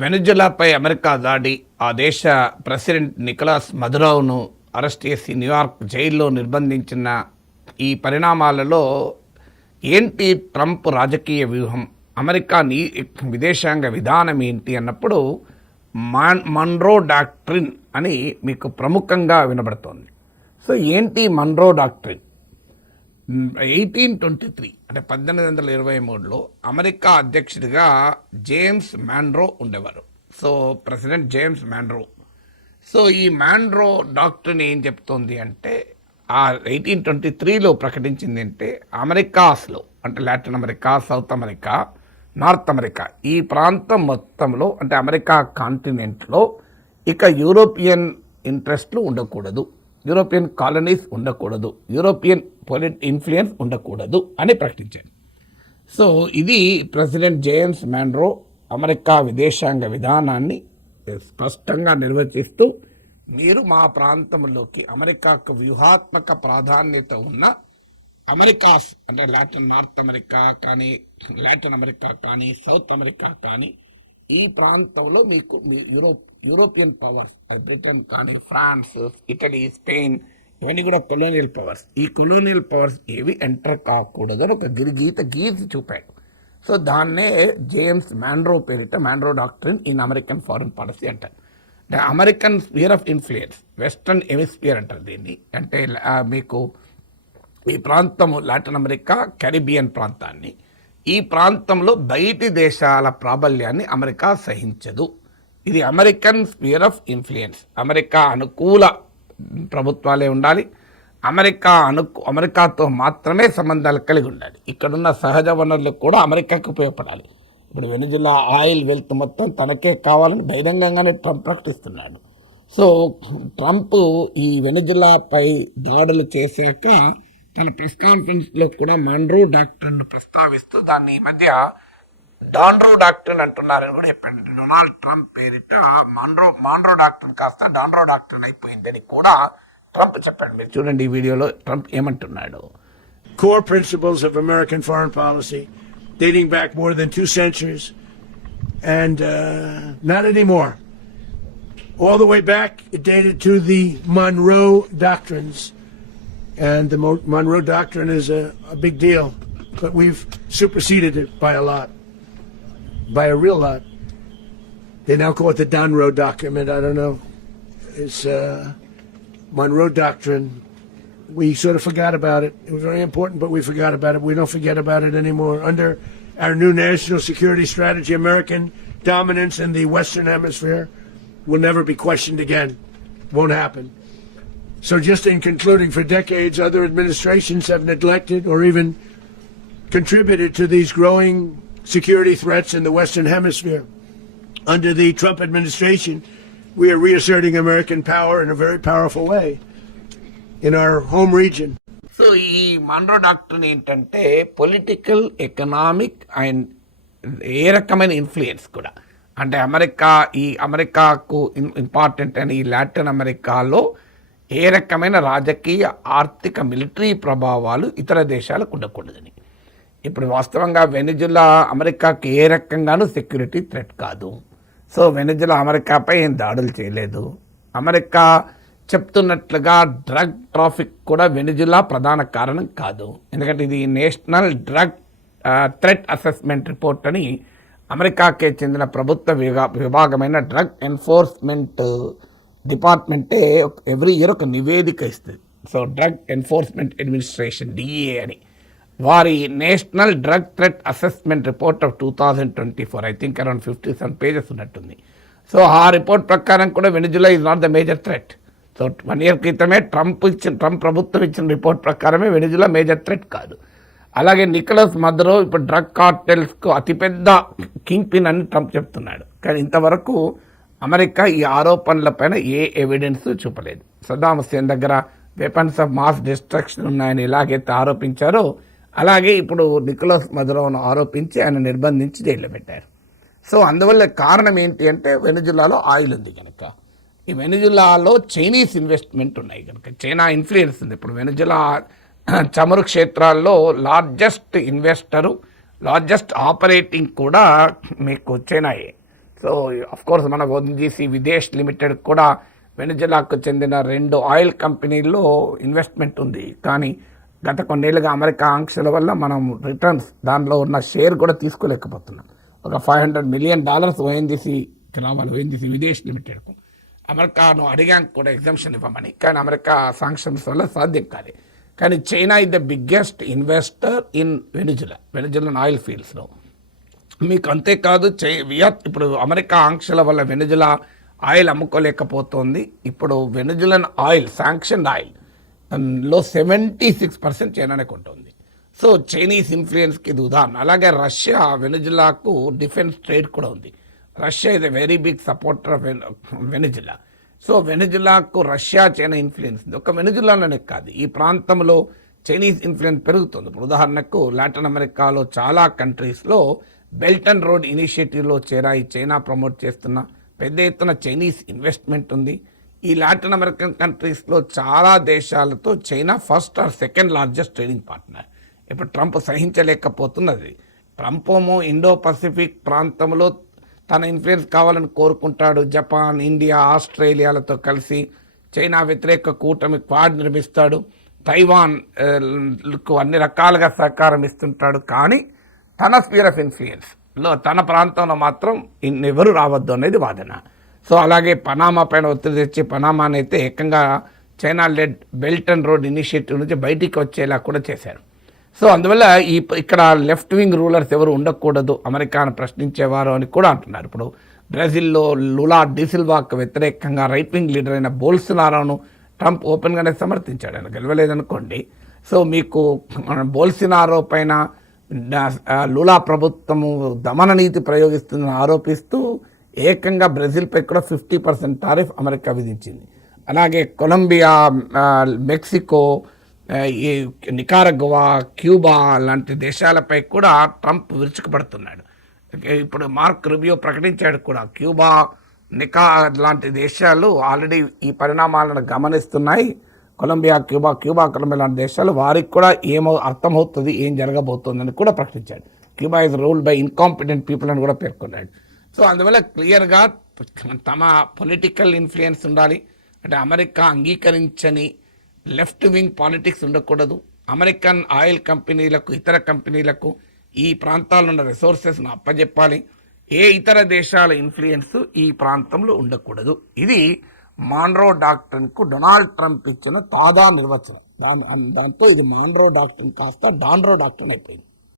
వెనుజులాపై America దాడి, ఆ దేశ ప్రెసిడెంట్ నికోలస్ మదురోను అరెస్ట్ చేసి న్యూయార్క్ జైల్లో నిర్బంధించిన ఈ పరిణామాలలో ఏంటి ట్రంప్ రాజకీయ వ్యూహం, అమెరికా విదేశాంగ విధానం ఏంటి అన్నప్పుడు మన్రో డాక్ట్రిన్ అని మీకు ప్రముఖంగా వినబడుతోంది. సో ఏంటి మన్రో డాక్ట్రిన్? 1823 అంటే 1823లో అమెరికా అధ్యక్షుడిగా జేమ్స్ మాన్రో ఉండేవారు. So president James Munro. So ఈ మాన్రో డాక్ట్రిన్ ఏం చెప్తోంది అంటే, ఆ 1823లో ప్రకటించింది అంటే అమెరికాస్లో అంటే Latin America, south America, north America ఈ ప్రాంతం మొత్తంలో అంటే అమెరికా కాంటినెంట్లో ఇక యూరోపియన్ ఇంట్రెస్ట్లు ఉండకూడదు, యూరోపియన్ కాలనీస్ ఉండకూడదు, యూరోపియన్ ఇన్ఫ్లుయెన్స్ ఉండకూడదు అని ప్రకటించారు. సో ఇది ప్రెసిడెంట్ జేమ్స్ మాన్రో అమెరికా విదేశాంగ విధానాన్ని స్పష్టంగా నిర్వచిస్తూ, మీరు మా ప్రాంతంలోకి అమెరికాకు వ్యూహాత్మక ప్రాధాన్యత ఉన్న అమెరికాస్ అంటే నార్త్ అమెరికా కానీ, లాటిన్ అమెరికా కానీ, సౌత్ అమెరికా కానీ ఈ ప్రాంతంలో మీకు యూరోపియన్ పవర్స్ బ్రిటన్ కానీ, ఫ్రాన్స్, ఇటలీ, స్పెయిన్ ఇవన్నీ కూడా కొలోనియల్ పవర్స్. ఈ కొలోనియల్ పవర్స్ ఏవి ఎంటర్ కాకూడదు అని ఒక గీసి చూపాడు. సో దాన్నే జేమ్స్ మాన్రో పేరిట Munro doctrine in American foreign policy అంటారు. అంటే American spear of influence, western hemisphere అంటారు దీన్ని. అంటే మీకు ఈ ప్రాంతము లాటిన్ అమెరికా, కెరిబియన్ ప్రాంతాన్ని, ఈ ప్రాంతంలో బయటి దేశాల ప్రాబల్యాన్ని అమెరికా సహించదు. ఇది American spear of influence. America అనుకూల ప్రభుత్వాలే ఉండాలి, అమెరికాతో మాత్రమే సంబంధాలు కలిగి ఉండాలి, ఇక్కడున్న సహజ వనరులకు కూడా అమెరికాకు ఉపయోగపడాలి. ఇప్పుడు వెనుజులా ఆయిల్ వెల్త్ మొత్తం తనకే కావాలని బహిరంగంగానే ట్రంప్ ప్రకటిస్తున్నాడు. సో ట్రంప్ ఈ వెనుజులాపై దాడులు చేశాక తన ప్రెస్ కాన్ఫరెన్స్లో కూడా మాన్రో డాక్ట్రిన్ ప్రస్తావిస్తూ దాన్ని ఈ మధ్య డాన్రో డాక్ట్రిన్ అంటున్నారని కూడా చెప్పాడు. డొనాల్డ్ ట్రంప్ పేరిట మాన్రో డాక్ట్రిన్ కాస్త డాన్రో డాక్ట్రిన్ అయిపోయిందని కూడా ట్రంప్ చెప్పాడు. మీరు చూడండి ఈ వీడియోలో ట్రంప్ ఏమంటున్నాడు. Core principles of American foreign policy dating back more than 2 centuries and not anymore. All the way back it dated to the Monroe Doctrines, and the Monroe Doctrine is a big deal, but we've superseded it by a lot. By a real lot. They now call it the Donroe document. I don't know. It's Monroe Doctrine. We sort of forgot about it. It was very important, but we forgot about it. We don't forget about it anymore. Under our new national security strategy, American dominance in the Western Hemisphere will never be questioned again. Won't happen. So just in concluding, for decades, other administrations have neglected or even contributed to these growing security threats in the Western Hemisphere. Under the Trump administration, we are reasserting American power in a very powerful way in our home region. So ఈ Munro doctrine ఏంటంటే political, economic and ఏ రకమైన influence కూడా, అంటే అమెరికాకు important అని ఈ Latin అమెరికాలో ఏ రకమైన రాజకీయ, ఆర్థిక, మిలిటరీ ప్రభావాలు ఇతర దేశాలకు ఉండకూడదని. ఇప్పుడు వాస్తవంగా వెనుజులా అమెరికాకి ఏ రకంగానూ సెక్యూరిటీ థ్రెట్ కాదు. సో వెనుజులా అమెరికాపై ఏం దాడులు చేయలేదు. అమెరికా చెప్తున్నట్లుగా డ్రగ్ ట్రాఫిక్ కూడా వెనుజులా ప్రధాన కారణం కాదు. ఎందుకంటే ఇది national drug threat assessment report అని అమెరికాకే చెందిన ప్రభుత్వ విభాగమైన డ్రగ్ ఎన్ఫోర్స్మెంట్ డిపార్ట్మెంటే ఎవ్రీ ఇయర్ ఒక నివేదిక ఇస్తుంది. So drug enforcement administration, DEA అని, వారి national drug threat assessment report of 2024, I think around 57 pages ఉన్నట్టుంది. సో ఆ రిపోర్ట్ ప్రకారం కూడా Venezuela is not the major threat. So 1 year క్రితమే ట్రంప్ ప్రభుత్వం ఇచ్చిన రిపోర్ట్ ప్రకారమే వెనుజులా మేజర్ థ్రెట్ కాదు. అలాగే నికోలస్ మదురో ఇప్పుడు డ్రగ్ కార్టెల్స్కు అతిపెద్ద కింగ్ పిన్ అని ట్రంప్ చెప్తున్నాడు. కానీ ఇంతవరకు అమెరికా ఈ ఆరోపణలపైన ఏ ఎవిడెన్స్ చూపలేదు. సద్దాం హుస్సేన్ దగ్గర వెపన్స్ ఆఫ్ మాస్ డిస్ట్రక్షన్ ఉన్నాయని ఎలాగైతే ఆరోపించారో అలాగే ఇప్పుడు నికోలస్ మదురోను ఆరోపించి ఆయన నిర్బంధించి జైల్లో పెట్టారు. సో అందువల్ల కారణం ఏంటి అంటే వెనుజులాలో ఆయిల్ ఉంది కనుక, ఈ వెనుజులాలో చైనీస్ ఇన్వెస్ట్మెంట్ ఉన్నాయి కనుక, చైనా ఇన్ఫ్లుయెన్స్ ఉంది. ఇప్పుడు వెనుజులా చమురు క్షేత్రాల్లో లార్జెస్ట్ ఇన్వెస్టరు, లార్జెస్ట్ ఆపరేటింగ్ కూడా మీకు చైనాయే. సో కోర్స్ మన ఓఎన్జీసీ విదేశ్ లిమిటెడ్ కూడా వెనిజులాకు చెందిన 2 ఆయిల్ కంపెనీల్లో ఇన్వెస్ట్మెంట్ ఉంది. కానీ గత కొన్నేళ్ళుగా అమెరికా ఆంక్షల వల్ల మనం రిటర్న్స్ దానిలో ఉన్న షేర్ కూడా తీసుకోలేకపోతున్నాం. ఒక $500 మిలియన్ ఓఎన్జీసీకి రావాలి, ఓఎన్జీసీ విదేశ్ లిమిటెడ్కు. అమెరికాను అడిగాం కూడా ఎగ్జంప్షన్ ఇవ్వమని, కానీ అమెరికా సాంక్షన్స్ వల్ల సాధ్యం కాలేదు. కానీ China is the biggest investor in Venezuelan oil ఫీల్డ్స్లో. మీకు అంతేకాదు ఇప్పుడు అమెరికా ఆంక్షల వల్ల వెనిజులా ఆయిల్ అమ్ముకోలేకపోతుంది. ఇప్పుడు వెనిజులన్ ఆయిల్, శాంక్షన్ ఆయిల్ లో 76% చైనానే కొంటుంది. సో చైనీస్ ఇన్ఫ్లుయెన్స్కి ఇది ఉదాహరణ. అలాగే రష్యా వెనిజులాకు డిఫెన్స్ ట్రేడ్ కూడా ఉంది. Russia is a very big supporter of Venezuela. So వెనిజులాకు రష్యా చైనా ఇన్ఫ్లుయెన్స్ ఉంది. ఒక వెనిజులాలోనే కాదు, ఈ ప్రాంతంలో చైనీస్ ఇన్ఫ్లుయెన్స్ పెరుగుతుంది. ఇప్పుడు ఉదాహరణకు లాటిన్ అమెరికాలో చాలా కంట్రీస్లో బెల్ట్ అండ్ రోడ్ ఇనిషియేటివ్లో చేరాయి. చైనా ప్రమోట్ చేస్తున్న పెద్ద ఎత్తున చైనీస్ ఇన్వెస్ట్మెంట్ ఉంది. ఈ లాటిన్ అమెరికన్ కంట్రీస్లో చాలా దేశాలతో China first or second largest trading partner. ఇప్పుడు ట్రంప్ సహించలేకపోతున్నది. ట్రంప్ ఏమో ఇండో పసిఫిక్ ప్రాంతంలో తన ఇన్ఫ్లుయెన్స్ కావాలని కోరుకుంటాడు. జపాన్, ఇండియా, ఆస్ట్రేలియాలతో కలిసి చైనా వ్యతిరేక కూటమి క్వాడ్ నిర్మిస్తాడు. తైవాన్కు అన్ని రకాలుగా సహకారం ఇస్తుంటాడు. కానీ తన స్పియర్ ఆఫ్ ఇన్ఫ్లుయెన్స్లో తన ప్రాంతంలో మాత్రం ఎవరు రావద్దు అనేది వాదన. సో అలాగే పనామా పైన ఒత్తిడి తెచ్చి పనామాని అయితే ఏకంగా China led belt and road initiative నుంచి బయటికి వచ్చేలా కూడా చేశారు. సో అందువల్ల ఇక్కడ లెఫ్ట్ వింగ్ రూలర్స్ ఎవరు ఉండకూడదు అమెరికాను ప్రశ్నించేవారు అని కూడా అంటున్నారు. ఇప్పుడు బ్రెజిల్లో లులా డిసిల్వాకు వ్యతిరేకంగా రైట్ వింగ్ లీడర్ అయిన బోల్సనారోను ట్రంప్ ఓపెన్గానే సమర్థించాడు. ఆయన గెలవలేదనుకోండి. సో మీకు బోల్సనారో పైన లులా ప్రభుత్వము దమన నీతి ప్రయోగిస్తుందని ఆరోపిస్తూ ఏకంగా బ్రెజిల్పై కూడా 50% టారిఫ్ అమెరికా విధించింది. అలాగే కొలంబియా, మెక్సికో, ఈ నికారగువా, క్యూబా లాంటి దేశాలపై కూడా ట్రంప్ విరుచుకుపడుతున్నాడు. ఇప్పుడు మార్క్ రుబియో ప్రకటించాడు కూడా, క్యూబా, లాంటి దేశాలు ఆల్రెడీ ఈ పరిణామాలను గమనిస్తున్నాయి. కొలంబియా, కొలంబియా లాంటి దేశాలు వారికి కూడా అర్థమవుతుంది ఏం జరగబోతుందని కూడా ప్రకటించాడు. Cuba is ruled by incompetent people అని కూడా పేర్కొన్నాడు. సో అందువల్ల క్లియర్గా తమ పొలిటికల్ ఇన్ఫ్లుయెన్స్ ఉండాలి. అంటే అమెరికా అంగీకరించని లెఫ్ట్ వింగ్ పాలిటిక్స్ ఉండకూడదు. అమెరికన్ ఆయిల్ కంపెనీలకు, ఇతర కంపెనీలకు ఈ ప్రాంతాల్లో ఉన్న రిసోర్సెస్ను అప్పజెప్పాలి. ఏ ఇతర దేశాల ఇన్ఫ్లుయెన్స్ ఈ ప్రాంతంలో ఉండకూడదు. ఇది మాన్రో డాక్ట్రిన్కు డొనాల్డ్ ట్రంప్ ఇచ్చిన తాజా నిర్వచనం. దాంతో ఇది మాన్రో డాక్ట్రిన్ కాస్త డాన్రో డాక్ట్రిన్ అయిపోయింది.